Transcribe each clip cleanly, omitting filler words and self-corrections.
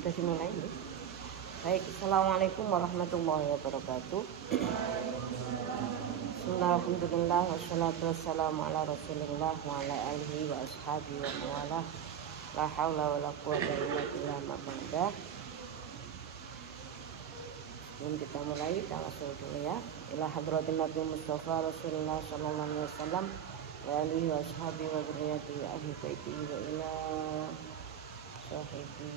sudah dimulai ya? Baik, assalamualaikum warahmatullahi wabarakatuh. Bismillahirrahmanirrahim. Wassalatu wassalamu ala rasulillah wa ala alihi wa ashabihi wa mawalah. La hawla wa la quwwata illa billah ma ba'da. Sebelum kita mulai, tawasul dulu ya. Ila hadratin Nabi Mustafa Rasulullah sallallahu alaihi wasallam wa alihi wa ashabihi wa dzurriyyatihi ahli baitihi wa ila sahibi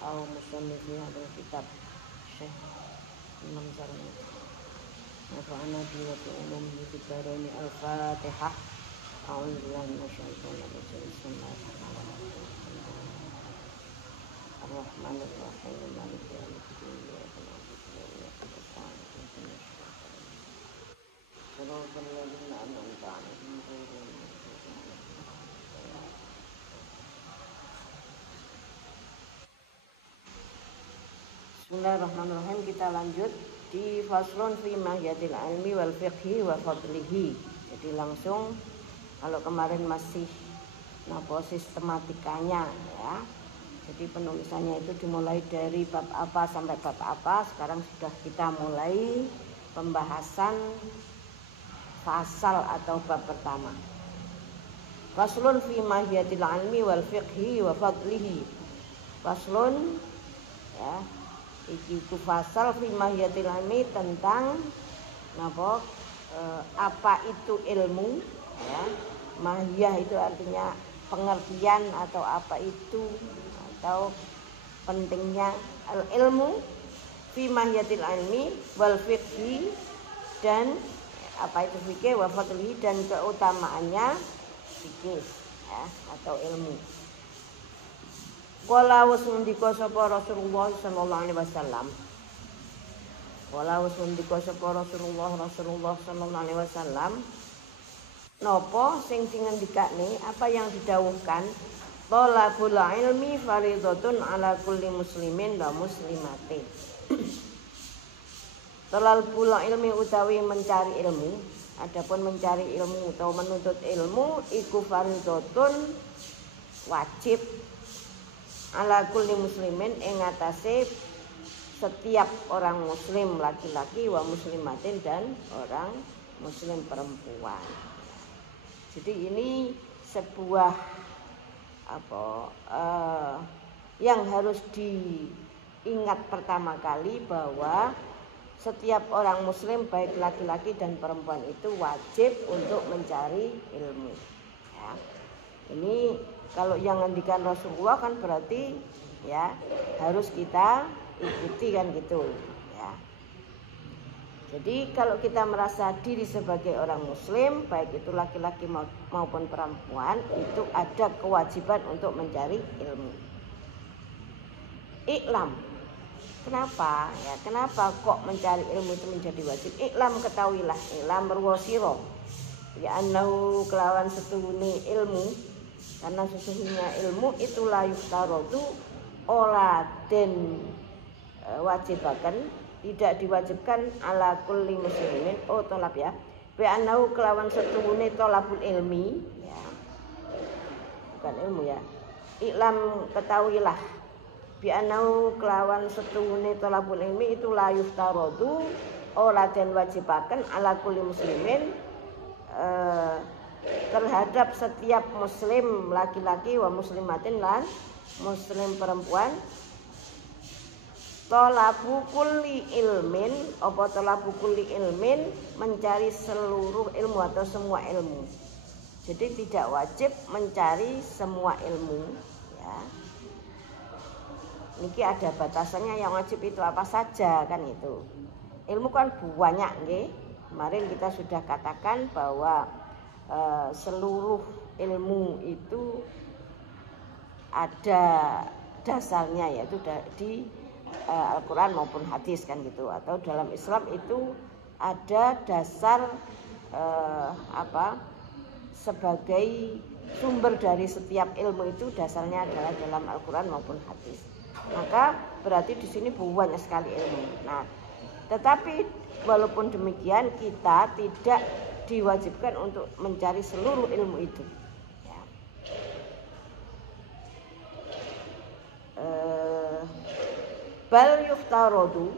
au musannifi hadal kitab Syekh Imam Zarni nafa'ana bi wa bi umumihi bi darani al-Fatihah. A'udzu billahi minasyaitonir rajim. Bismillahirrahmanirrahim. Ar-Rahmanir-Rahim. Maliki yaumiddin. Iyyaka na'budu wa iyyaka nasta'in. Shiratal ladzina an'amta 'alaihim ghairil maghdubi 'alaihim. Bismillahirrahmanirrahim. Kita lanjut di faslun fi mahiyatil ilmi wal fiqhi wa fadlihi. Jadi langsung, kalau kemarin masih sistematikanya ya. Jadi penulisannya itu dimulai dari bab apa sampai bab apa. Sekarang sudah kita mulai pembahasan fasal atau bab pertama. Faslun fi mahiyatil ilmi wal fiqhi wa fadlihi. Faslun ya, itu fasal fi mahiyatil ilmi tentang apa itu ilmu ya. Mahiyah itu artinya pengertian atau apa itu, atau pentingnya ilmu, fi mahiyatil ilmi wal fiqhi, dan apa itu fikih, wa fadlihi, dan keutamaannya fikih ya, atau ilmu. Qala wasmundika sapa Rasulullah sallallahu alaihi wasallam. Qala wasmundika sapa Rasulullah sallallahu alaihi wasallam. Napa sing dingendikane, apa yang didhawuhkan, thalabul ilmi fardhatun ala kulli muslimin wa muslimatin. Thalabul ilmi utawi mencari ilmu, adapun mencari ilmu atau menuntut ilmu iku fardhatun wajib ala kulli muslimin ing atase setiap orang muslim laki-laki wa muslimatin, dan orang muslim perempuan. Jadi ini sebuah yang harus diingat pertama kali, bahwa setiap orang muslim baik laki-laki dan perempuan itu wajib untuk mencari ilmu ya. Ini kalau yang ngendikan Rasulullah kan berarti ya harus kita ikuti kan gitu ya. Jadi kalau kita merasa diri sebagai orang muslim, baik itu laki-laki maupun perempuan, itu ada kewajiban untuk mencari ilmu. Iklam. Kenapa? Ya, kenapa kok mencari ilmu itu menjadi wajib? Iklam, ketahuilah, iklam berwasiro. Ya annahu kelawan setuhune ilmu, karena sesungguhnya ilmu itu layuh tarodu ola den wajibakan, tidak diwajibkan ala kulli muslimin, tolab ya. Bi'annahu kelawan setuhune tolabul ilmi ya. Bukan ilmu ya. Iklam, ketahuilah, bi'annahu kelawan setuhune tolabul ilmi itu la yuftarodu ora den wajibaken ala kulli muslimin terhadap setiap muslim laki-laki wa muslimatin, lan muslim perempuan. Tolabu kulli ilmin, apa tolabu kulli ilmin, mencari seluruh ilmu atau semua ilmu. Jadi tidak wajib mencari semua ilmu ya. Niki ada batasannya, yang wajib itu apa saja kan itu. Ilmu kan banyak nggih. Kemarin kita sudah katakan bahwa seluruh ilmu itu ada dasarnya, yaitu di Al-Quran maupun hadis kan gitu. Atau dalam Islam itu ada dasar sebagai sumber dari setiap ilmu, itu dasarnya adalah dalam Al-Quran maupun hadis. Maka berarti di sini banyak sekali ilmu. Nah, tetapi walaupun demikian kita tidak diwajibkan untuk mencari seluruh ilmu itu. Ya. bal yuftarodu,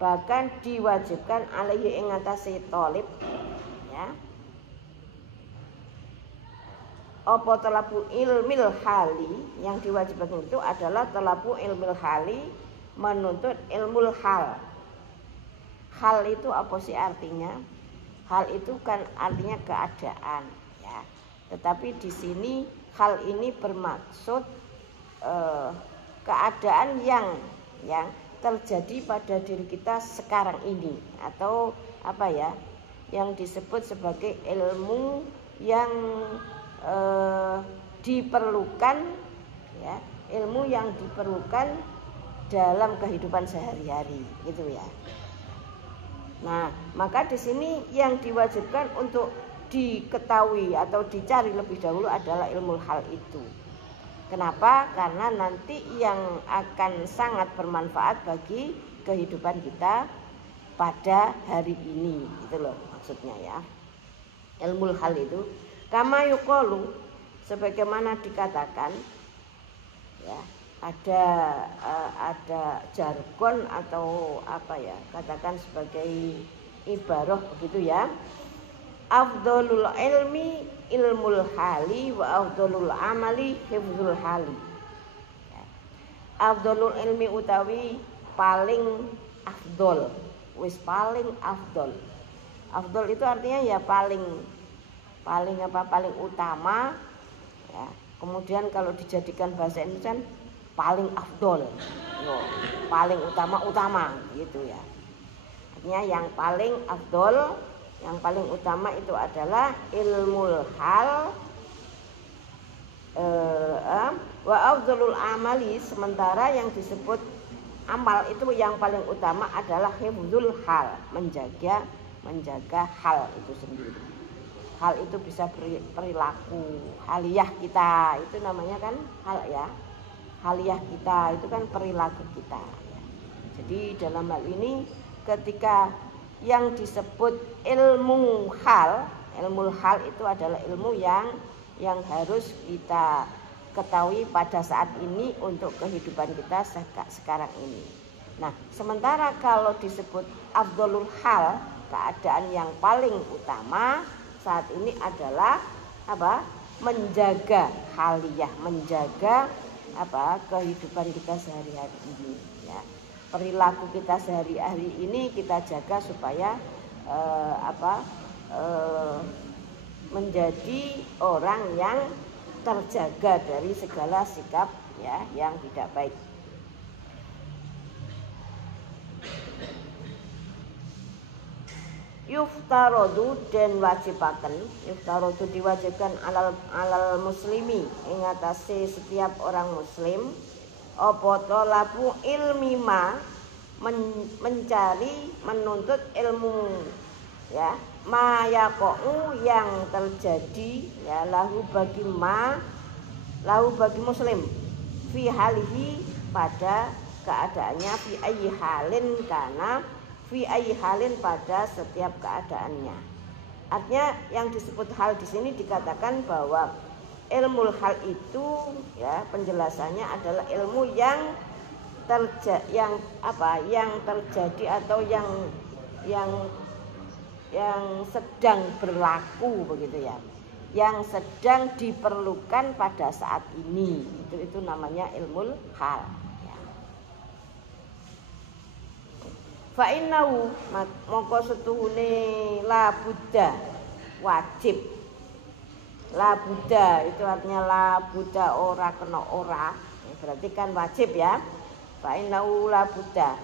bahkan diwajibkan alaihi ing atase thalib ya, apa talabu ilmil hali, yang diwajibkan itu adalah talabu ilmil hali, menuntut ilmul hal. Hal itu apa sih artinya? Hal itu kan artinya keadaan ya. Tetapi di sini hal ini bermaksud keadaan yang terjadi pada diri kita sekarang ini, atau apa ya, yang disebut sebagai ilmu yang diperlukan ya, ilmu yang diperlukan dalam kehidupan sehari-hari gitu ya. Nah, maka di sini yang diwajibkan untuk diketahui atau dicari lebih dahulu adalah ilmu hal itu. Kenapa? Karena nanti yang akan sangat bermanfaat bagi kehidupan kita pada hari ini, itu loh maksudnya ya. Ilmu hal itu kama yuqalu, sebagaimana dikatakan ya, ada jargon atau apa ya, katakan sebagai ibarah begitu ya. Afdhalul ilmi ilmul hali wa afdhalul amali hifdzul hali ya. Afdhalul ilmi utawi paling afdol, wis paling afdol. Afdol itu artinya ya paling utama ya. Kemudian kalau dijadikan bahasa Indonesia paling afdol, paling utama gitu ya. Artinya yang paling afdol, yang paling utama itu adalah ilmul hal wa afdalul amali, sementara yang disebut amal itu yang paling utama adalah hifdzul hal, menjaga hal itu sendiri. Hal itu bisa perilaku haliyah kita, itu namanya kan hal ya. Haliyah kita itu kan perilaku kita ya. Jadi dalam hal ini ketika yang disebut ilmu hal itu adalah ilmu yang harus kita ketahui pada saat ini untuk kehidupan kita sekarang ini. Nah, sementara kalau disebut afdhalul hal, keadaan yang paling utama saat ini adalah apa? Menjaga haliyah, menjaga apa? Kehidupan kita sehari-hari ini ya. Perilaku kita sehari-hari ini kita jaga supaya menjadi orang yang terjaga dari segala sikap ya yang tidak baik. Yuftarodu dan wajibaken, yuftarodu diwajibkan alal muslimi, ing atase setiap orang muslim, apa talabu ilmi mencari, menuntut ilmu ya, ma yaqau, yang terjadi ya, lahu bagi muslim, fi halihi, pada keadaannya, fi ayyi halin kana, fi ayyi halin, pada setiap keadaannya. Artinya yang disebut hal di sini dikatakan bahwa ilmu hal itu ya, penjelasannya adalah ilmu yang terjadi atau yang sedang berlaku begitu ya, yang sedang diperlukan pada saat ini, itu namanya ilmu hal ya. Fa innahu mongko setuhune la budda, wajib. La Buddha itu artinya la Buddha, ora kena ora, berarti kan wajib ya. Fa innahu la Buddha.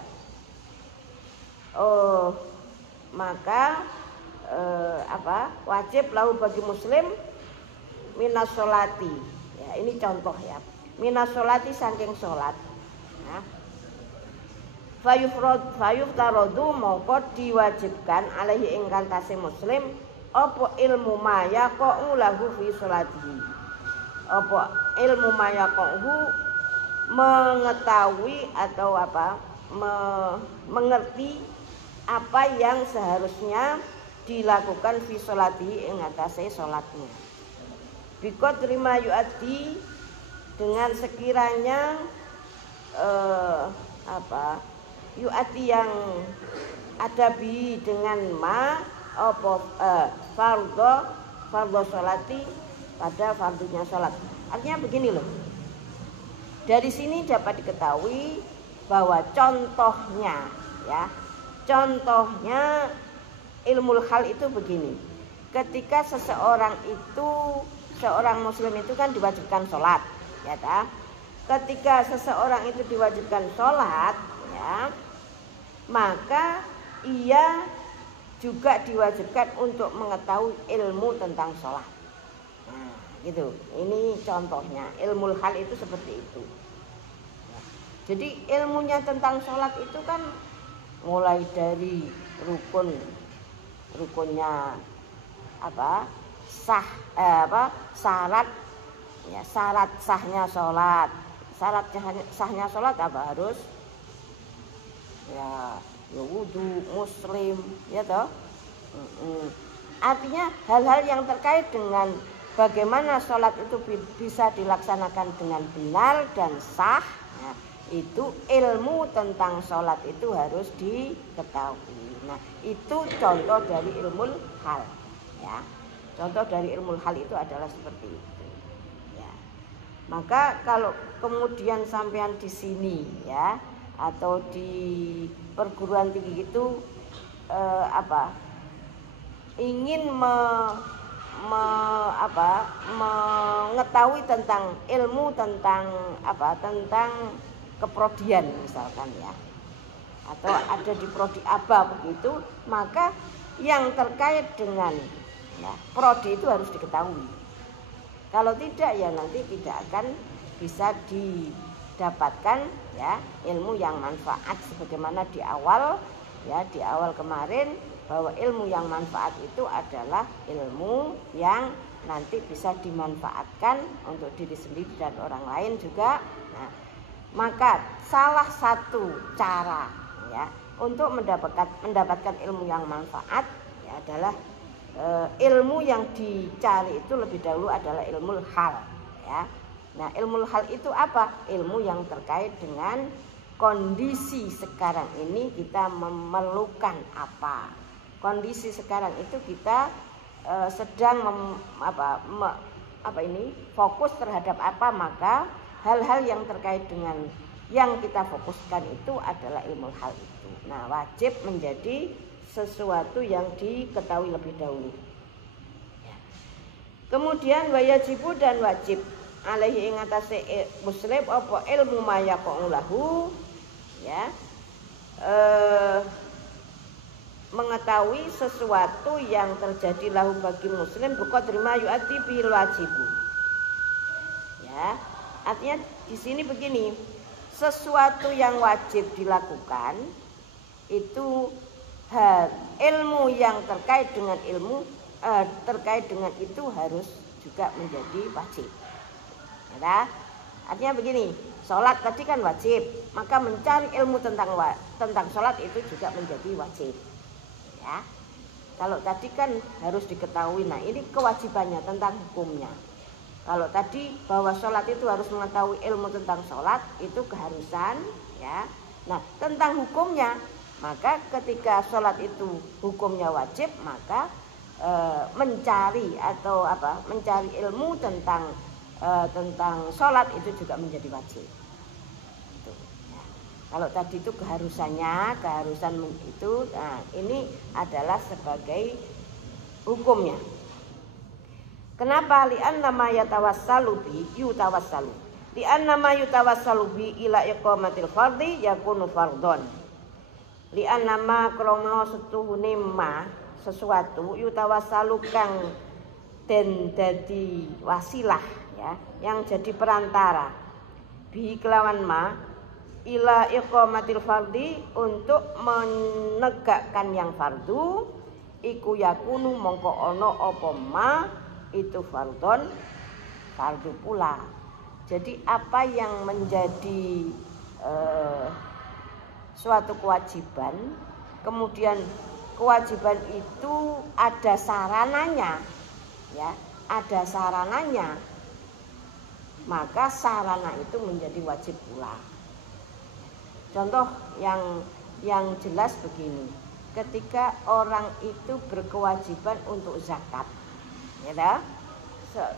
Oh, maka wajib lahu bagi muslim minas sholati ya, ini contoh ya, minas sholati saking sholat ya. Fayuftarodu mongko diwajibkan alaihi ing kantase muslim apa ilmu maya kok lahu fi sholatihi, apa ilmu maya kok mengetahui atau mengerti apa yang seharusnya dilakukan fi sholatihi ing atase sholatnya. Bikot terima yu'ati, dengan sekiranya yu'ati yang ada bi dengan ma apa fardhu sholati pada fardunya sholat. Artinya begini loh. Dari sini dapat diketahui bahwa contohnya ilmu hal itu begini. Ketika seorang muslim itu kan diwajibkan sholat, ya tak? Ketika seseorang itu diwajibkan sholat, ya, maka ia juga diwajibkan untuk mengetahui ilmu tentang sholat. Nah, gitu. Ini contohnya. Ilmu hal itu seperti itu. Jadi ilmunya tentang sholat itu kan mulai dari rukunnya syarat sahnya sholat. Syarat sahnya sholat apa? Harus ya wudu, muslim, ya toh. Artinya hal-hal yang terkait dengan bagaimana sholat itu bisa dilaksanakan dengan benar dan sah, ya, itu ilmu tentang sholat itu harus diketahui. Nah, itu contoh dari ilmu hal, ya. Contoh dari ilmu hal itu adalah seperti itu. Ya. Maka kalau kemudian sampean di sini, ya, atau di perguruan tinggi itu ingin mengetahui tentang ilmu tentang keprodian misalkan, ya, atau ada di prodi apa begitu, maka yang terkait dengan, ya, prodi itu harus diketahui. Kalau tidak, ya nanti tidak akan bisa didapatkan, ya, ilmu yang manfaat sebagaimana di awal kemarin, bahwa ilmu yang manfaat itu adalah ilmu yang nanti bisa dimanfaatkan untuk diri sendiri dan orang lain juga. Nah, maka salah satu cara, ya, untuk mendapatkan ilmu yang manfaat, ya, adalah ilmu yang dicari itu lebih dahulu adalah ilmu hal, ya. Nah, ilmu hal itu apa? Ilmu yang terkait dengan kondisi sekarang ini kita memerlukan apa. Kondisi sekarang itu kita sedang fokus terhadap apa, maka hal-hal yang terkait dengan yang kita fokuskan itu adalah ilmu hal itu. Nah, wajib menjadi sesuatu yang diketahui lebih dahulu. Kemudian wajibu dan wajib alaihi ing atase muslim apa ilmu mayaqa'u lahu, ya, mengetahui sesuatu yang terjadi lahu bagi muslim biqadri ma yu'addi bil wajibu. Ya, artinya di sini begini, sesuatu yang wajib dilakukan itu ilmu yang terkait dengan itu harus juga menjadi wajib. Ya, artinya begini, sholat tadi kan wajib, maka mencari ilmu tentang sholat itu juga menjadi wajib. Ya, kalau tadi kan harus diketahui. Nah, ini kewajibannya tentang hukumnya. Kalau tadi bahwa sholat itu harus mengetahui ilmu tentang sholat, itu keharusan, ya. Nah, tentang hukumnya, maka ketika sholat itu hukumnya wajib, maka mencari ilmu tentang sholat itu juga menjadi wajib. Itu, ya. Kalau tadi itu keharusan itu, nah, ini adalah sebagai hukumnya. Kenapa? Li'anna ma yatawassalu bi ila iqamatil fardhi yakunu fardhon. Li'anna ma krono setuhune ma sesuatu yutawassalu kang den dadi wasilah, ya, yang jadi perantara bi kelawan ma ila iqamatil fardhi untuk menegakkan yang fardu, iku yakunu mongko ono apa ma itu fardu pula. Jadi apa yang menjadi suatu kewajiban, kemudian kewajiban itu ada sarananya, ya, ada sarananya, maka sarana itu menjadi wajib pula. Contoh yang jelas begini, ketika orang itu berkewajiban untuk zakat, ya,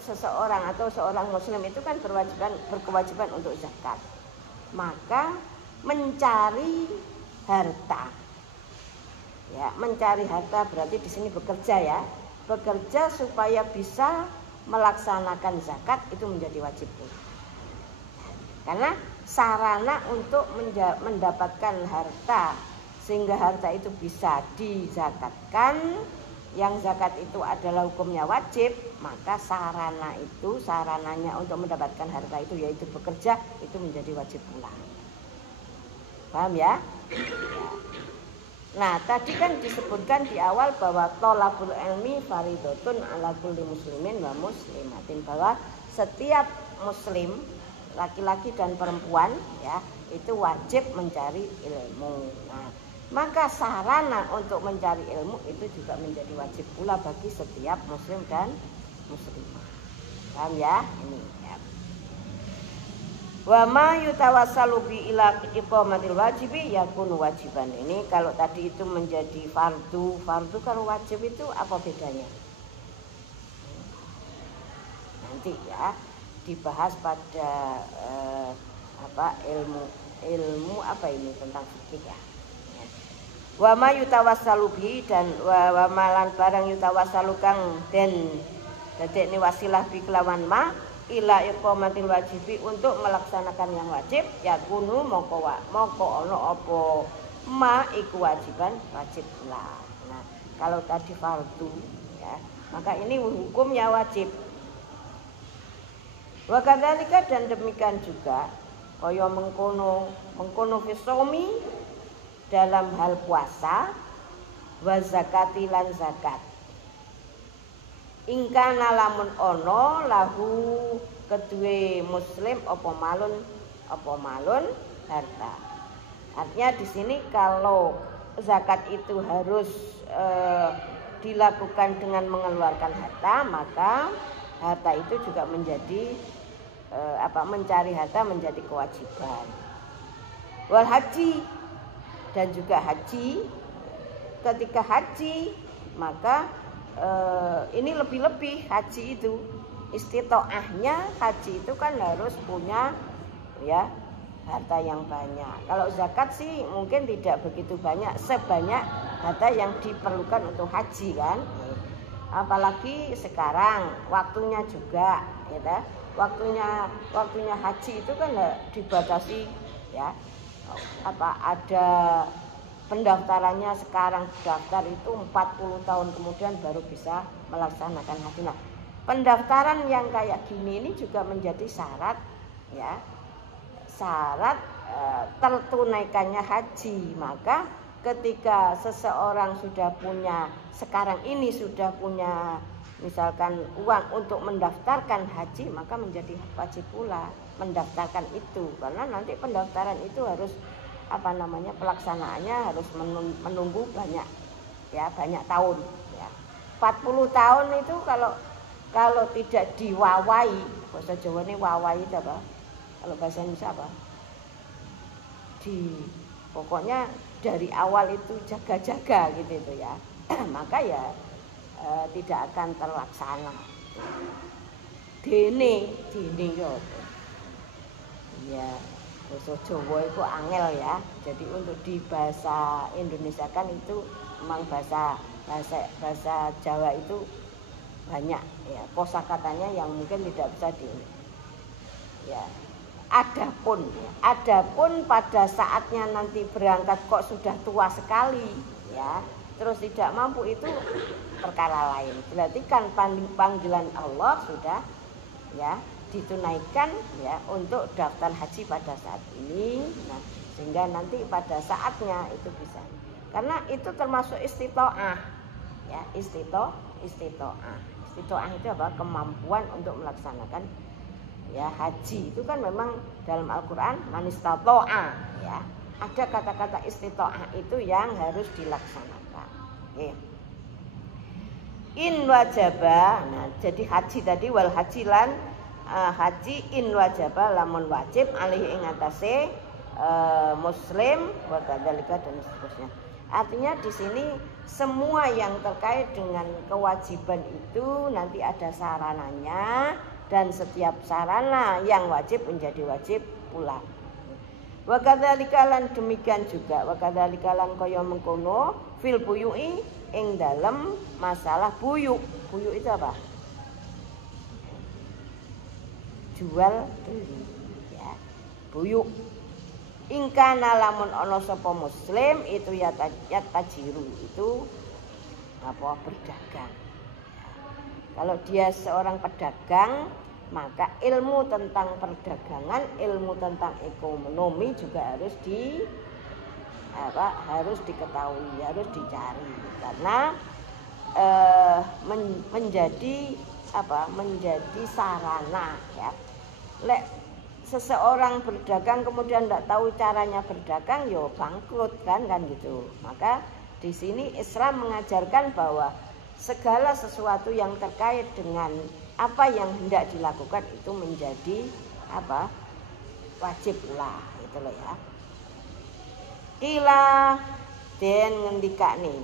seseorang atau seorang muslim itu kan berkewajiban untuk zakat, maka mencari harta, ya, mencari harta berarti di sini bekerja, ya, bekerja supaya bisa melaksanakan zakat itu menjadi wajib pula. Karena sarana untuk mendapatkan harta sehingga harta itu bisa dizakatkan, yang zakat itu adalah hukumnya wajib, maka sarananya untuk mendapatkan harta itu yaitu bekerja itu menjadi wajib pula. Paham ya? Nah, tadi kan disebutkan di awal bahwa thalabul ilmi fardhatun ala kulli muslimin wa muslimatin, bahwa setiap muslim laki-laki dan perempuan, ya, itu wajib mencari ilmu. Nah, maka sarana untuk mencari ilmu itu juga menjadi wajib pula bagi setiap muslim dan muslimah. Paham ya? Ini ya. Wa ma yutawassalu bi ila iqamatil wajibi yakunu wajiban. Ini kalau tadi itu menjadi fardu kalau wajib itu apa bedanya? Nanti ya dibahas pada ilmu apa ini tentang fikih ya. Wa ma yutawassalu bi dan wa malan barang yutawassalu kang den dadekne wasilah bi kelawan ma ila iqamatil wajibi untuk melaksanakan yang wajib, ya kunu moko ono apa ma iku wajiban wajib lah. Nah, kalau tadi fardu, ya, maka ini hukumnya wajib. Wa kadzalika dan demikian juga kaya mengkono fisomi dalam hal puasa, wa zakati lan zakat. Ingkana lamun ono lahu kedue muslim apa malun harta. Artinya di sini kalau zakat itu harus dilakukan dengan mengeluarkan harta, maka harta itu juga menjadi mencari harta menjadi kewajiban. Wal haji dan juga haji, ketika haji maka ini lebih-lebih haji itu istitoahnya, haji itu kan harus punya, ya, harta yang banyak. Kalau zakat sih mungkin tidak begitu banyak sebanyak harta yang diperlukan untuk haji kan. Apalagi sekarang waktunya juga, ya, waktunya haji itu kan dibatasi, ya, ada pendaftarannya sekarang, daftar itu 40 tahun kemudian baru bisa melaksanakan haji. Nah, pendaftaran yang kayak gini ini juga menjadi syarat, ya, syarat tertunaikannya haji. Maka ketika seseorang sekarang ini sudah punya misalkan uang untuk mendaftarkan haji, maka menjadi wajib pula mendaftarkan itu, karena nanti pendaftaran itu harus pelaksanaannya harus menunggu banyak tahun, ya. 40 tahun itu kalau tidak diwawai, bahasa Jawa ini wawai itu apa? Kalau bahasa Indonesia apa? Pokoknya dari awal itu jaga-jaga gitu itu, ya. Maka ya tidak akan terlaksana. Dene yo. Ya, bahasa Jawa itu angel, ya. Jadi untuk di bahasa Indonesia kan itu memang bahasa Jawa itu banyak, ya, kosakatanya yang mungkin tidak bisa ya. Adapun pada saatnya nanti berangkat kok sudah tua sekali, ya, terus tidak mampu, itu perkara lain. Berarti kan panggilan Allah sudah, ya, ditunaikan, ya, untuk daftar haji pada saat ini. Nah, sehingga nanti pada saatnya itu bisa. Karena itu termasuk istitoah, ya, istitoah. Istitoah itu apa? Kemampuan untuk melaksanakan, ya, haji. Itu kan memang dalam Al-Qur'an manistatoa, ya. Ada kata-kata istitoah itu yang harus dilaksanakan. Oke. In wajaba. Nah, jadi haji tadi wal haji lan haji in wajaba lamun wajib alih ing atase muslim wa kadzalika dan seterusnya. Artinya di sini semua yang terkait dengan kewajiban itu nanti ada sarananya, dan setiap sarana yang wajib menjadi wajib pula. Wa kadzalika lan demikian juga, wa kadzalika lan kaya mengkono fil buyui ing dalem masalah buyuk. Buyuk itu apa? Jual beli, ya. Buyuk. Ingkana lamun ana sapa muslim itu ya tajiru, itu apa, berdagang. Ya. Kalau dia seorang pedagang, maka ilmu tentang perdagangan, ilmu tentang ekonomi juga harus harus diketahui, harus dicari, karena menjadi sarana, ya. Lek seseorang berdagang kemudian tidak tahu caranya berdagang, yo bangkrut kan gitu. Maka di sini Islam mengajarkan bahwa segala sesuatu yang terkait dengan apa yang hendak dilakukan itu menjadi wajib pula, gitu loh ya. Ila den ngendikane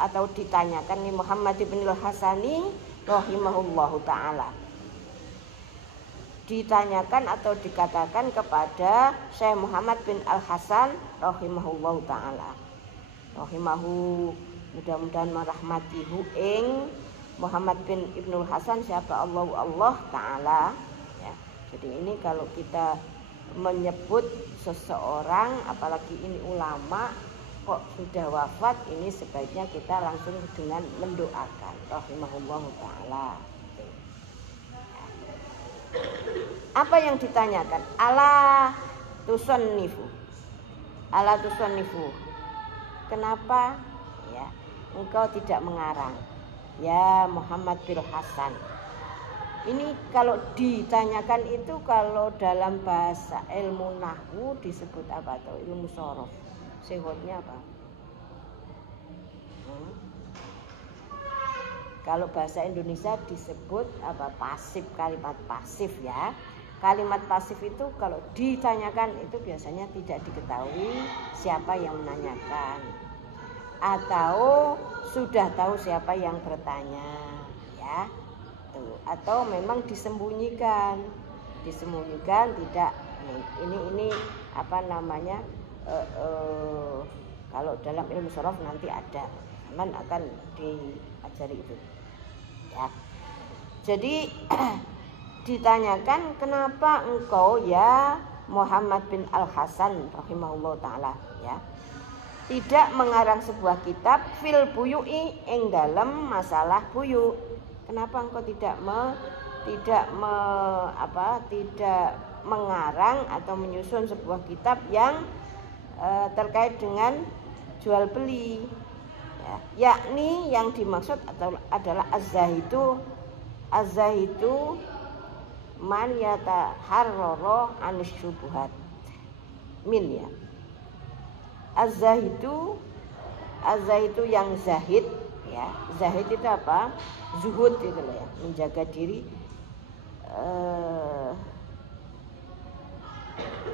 atau ditanyakan nih Muhammad bin al-Hasani rahimahullahu taala. Ditanyakan atau dikatakan kepada Syekh Muhammad bin Al-Hasan rahimahullahu taala. Rahimahu, mudah-mudahan merahmatihu ing Muhammad bin Ibnul Hasan siapa Allah taala, ya. Jadi ini kalau kita menyebut seseorang, apalagi ini ulama kok sudah wafat, ini sebaiknya kita langsung dengan mendoakan rahimahullahu taala. Apa yang ditanyakan? Ala tusannifu. Kenapa ya engkau tidak mengarang? Ya Muhammad bin Hasan. Ini kalau ditanyakan itu, kalau dalam bahasa ilmu nahwu disebut apa atau ilmu shorof? Sehotnya apa? Kalau bahasa Indonesia disebut apa? Pasif, kalimat pasif, ya. Kalimat pasif itu kalau ditanyakan itu biasanya tidak diketahui siapa yang menanyakan, atau sudah tahu siapa yang bertanya, ya. Tuh. Atau memang disembunyikan tidak. Ini apa namanya? Kalau dalam ilmu shorof nanti ada, akan diajari itu. Ya. Jadi ditanyakan, kenapa engkau ya Muhammad bin Al-Hasan rahimahullah taala, ya, tidak mengarang sebuah kitab fil buyui ing dalam masalah buyuk. Kenapa engkau tidak mengarang atau menyusun sebuah kitab yang terkait dengan jual beli, ya, yakni yang dimaksud adalah az-zahidu man yataharrara anis syubuhat min, ya. Az-zahidu yang zahid, ya. Zahid itu apa? Zuhud itu loh, ya, menjaga diri.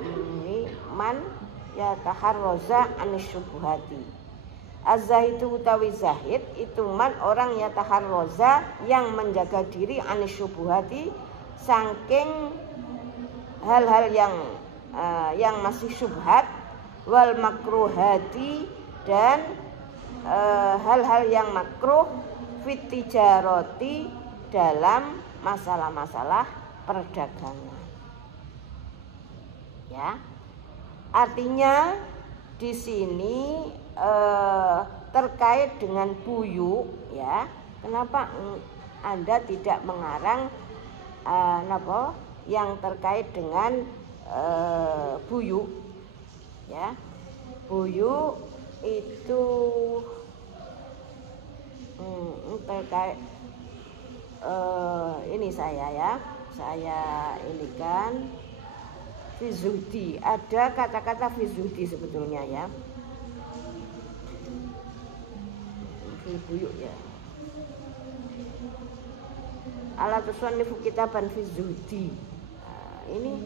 Ini man yataharraza anis syubuhati. Az-zahidu utawi zahid itu man orang yataharraza yang menjaga diri anis syubuhati, saking hal-hal yang masih syubhat, wal makruhati, dan hal-hal yang makruh, fit tijarati, dalam masalah-masalah perdagangan, ya. Artinya di sini terkait dengan buyuk, ya. Kenapa Anda tidak mengarang yang terkait dengan buyuk, ya. Buyuk itu terkait ini saya ini kan fizuhdi, ada kata-kata fizuhdi sebetulnya, ya. Buyuk, ya. Ala tusannifu kitaban fizuhdi. ini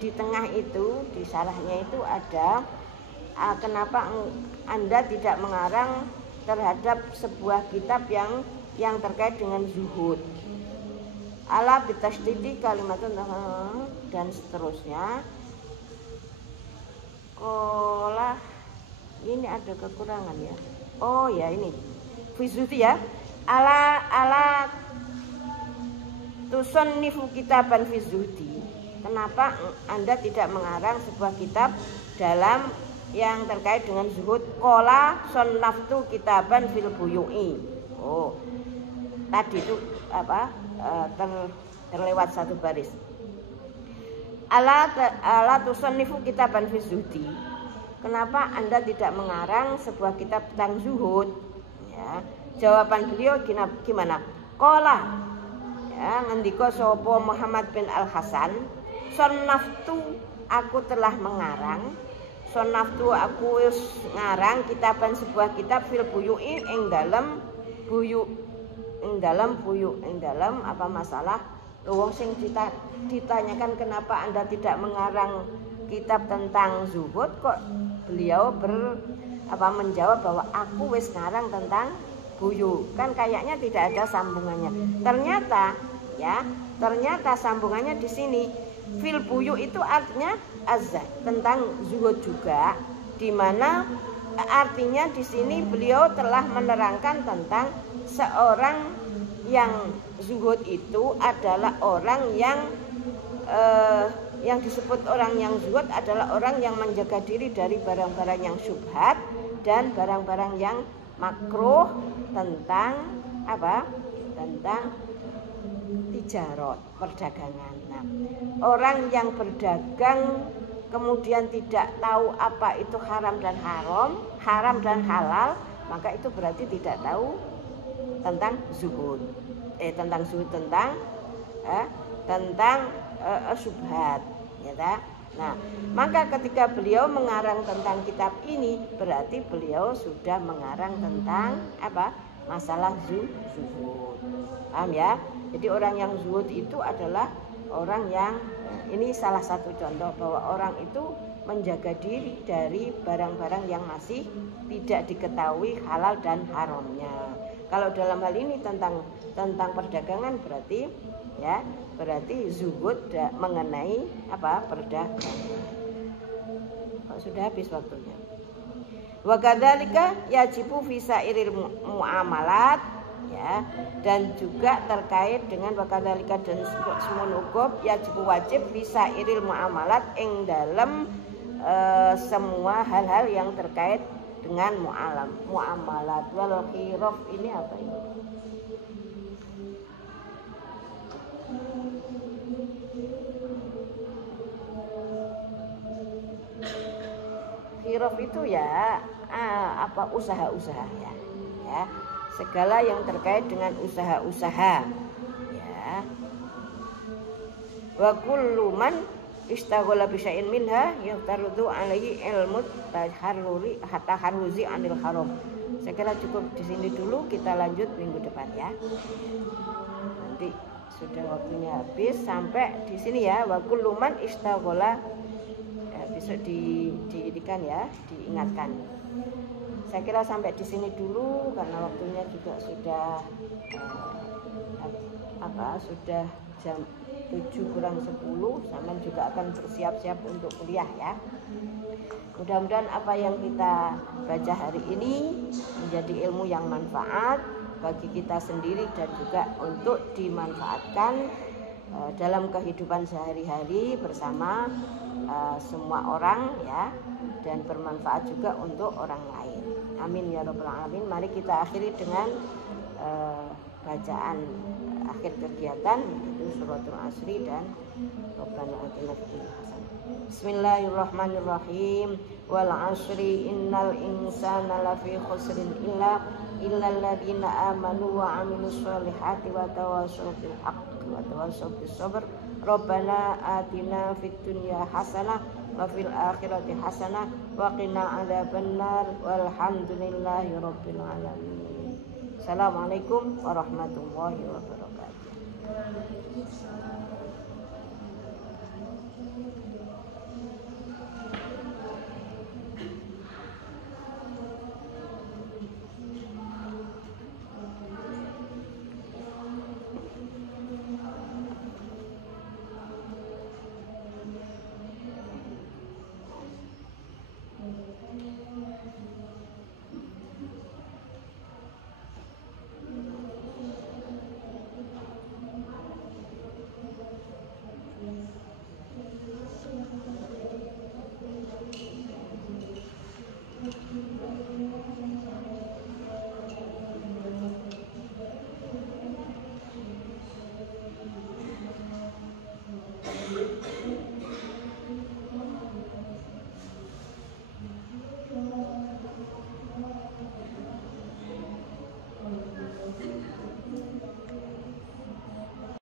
di tengah itu, di syarahnya itu ada kenapa Anda tidak mengarang terhadap sebuah kitab yang terkait dengan zuhud. Ala bitasydidi kalimatun dan seterusnya. Kolah ini ada kekurangan ya. Oh ya ini fizuti ya. Ala tusannifu kitaban fizuti. Kenapa Anda tidak mengarang sebuah kitab dalam yang terkait dengan zuhud? Kola sonnaftu kitaban fil buyu'i. Oh tadi itu apa terlewat satu baris. Ala tusannifu kitaban fi zuhdi. Kenapa Anda tidak mengarang sebuah kitab tentang zuhud? Ya, jawaban beliau gimana? Qala ya ngendika sapa Muhammad bin Al Hasan, sonnaftu aku telah mengarang, sonnaftu aku wis ngarang kitaban sebuah kitab fil buyu'i ing dalem apa masalah wong sing ditanyakan kenapa Anda tidak mengarang kitab tentang zuhud, kok beliau menjawab bahwa aku wis ngarang tentang buyu. Kan kayaknya tidak ada sambungannya. Ternyata sambungannya di sini. Fil buyu itu artinya azza, tentang zuhud juga, di mana artinya di sini beliau telah menerangkan tentang seorang yang zuhud itu adalah orang yang disebut orang yang zuhud adalah orang yang menjaga diri dari barang-barang yang syubhat dan barang-barang yang makruh tentang tijarot, perdagangan. Nah, orang yang berdagang kemudian tidak tahu apa itu haram dan halal, maka itu berarti tidak tahu tentang zuhud, tentang syubhat, ya tak? Nah, maka ketika beliau mengarang tentang kitab ini, berarti beliau sudah mengarang tentang masalah zuhud. Paham ya? Jadi orang yang zuhud itu adalah orang yang ini salah satu contoh bahwa orang itu menjaga diri dari barang-barang yang masih tidak diketahui halal dan haramnya. Kalau dalam hal ini tentang perdagangan berarti zuhud mengenai perdagangan. Sudah habis waktunya. Wa kadzalika yajibu fi sairil muamalat, ya, dan juga terkait dengan wa kadzalika dan semunukub yajibu wajib fi sairil muamalat ing dalam semua hal-hal yang terkait dengan muamalat. Wal khiraf ini apa ini? Khiraf itu ya usaha-usaha ya. Segala yang terkait dengan usaha-usaha, ya. Wa kullu man istaghala bi syai'in minha yaftarudu alaihi ilmu taharruzi anil haram. Saya kira cukup di sini dulu, kita lanjut minggu depan ya. Nanti sudah waktunya habis sampai di sini ya. Wa kullu man istaghala besok diingatkan ya, diingatkan. Saya kira sampai di sini dulu karena waktunya juga sudah sudah jam 7:50, sama juga akan bersiap-siap untuk kuliah ya. Mudah-mudahan apa yang kita baca hari ini menjadi ilmu yang manfaat bagi kita sendiri dan juga untuk dimanfaatkan dalam kehidupan sehari-hari bersama semua orang ya, dan bermanfaat juga untuk orang lain. Amin ya rabbal alamin. Mari kita akhiri dengan bacaan akhir kegiatan, yaitu suratul asri dan Rabbana atina fid dunya hasanah. Bismillahirrahmanirrahim. Wal asri innal insana lafi khusrin illa alladziina amanu wa 'amilus shalihati wa tawassaw bil haqqi wa tawassaw bis sabr. Rabbana atina fid dunya hasanah wa fil akhirati hasanah wa qina adzabannar walhamdulillahi rabbil alamin. Assalamualaikum warahmatullahi wabarakatuh.